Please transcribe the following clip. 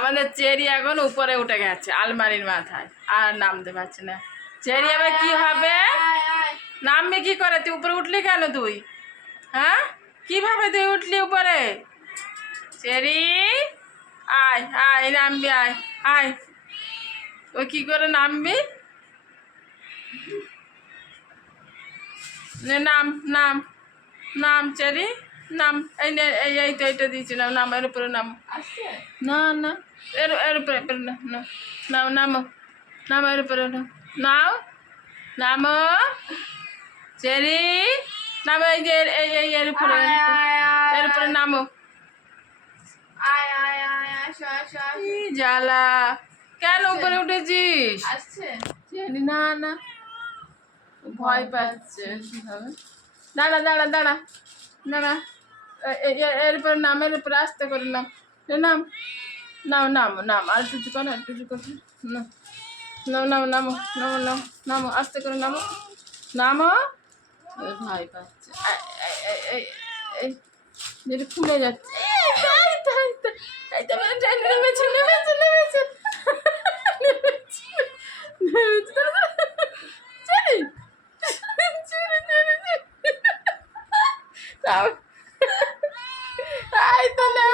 আমাদের চেরি এখন উপরে উঠে গেছে, আলমারির মাথায়। আর নামতে পারছে না। চেরি, এবার কি হবে? নামবি কি করে? তুই উপরে উঠলি কেন তুই? হ্যাঁ? কীভাবে তুই উঠলি উপরে? চেরি, আয় আয়, নামবি, আয় আয়। ওই কি করে নামবি? নাম নাম নাম, চেরি। নাম এই এই এই তো এইটা দিয়েছি নাম নাম এর উপরে নাম না না এর এর উপরে এর উপরে না না নাও নামো নামো এর উপরে নাও নাও নামো চেরি নামো এই যে এই এই এর উপরে এর উপরে নামো জ্বালা কেন উপরে উঠেছিস চেরি না না ভয় পাচ্ছে দাঁড়া দাঁড়া দাঁড়া দাঁড়া এ- এ- এ- উপরে নাম আস্তে করে নাম। নাম। নাম নাম নাম। আর কিছু করো আর কিছু করো না। নাও। নাও নামো নামো নামো নামো আস্তে করে নামো। নামো। ভয় পাচ্ছে। যেটা খুলে যাচ্ছে। নেমেছে নেমেছে নেমেছে। নেমেছে নেমেছে চলি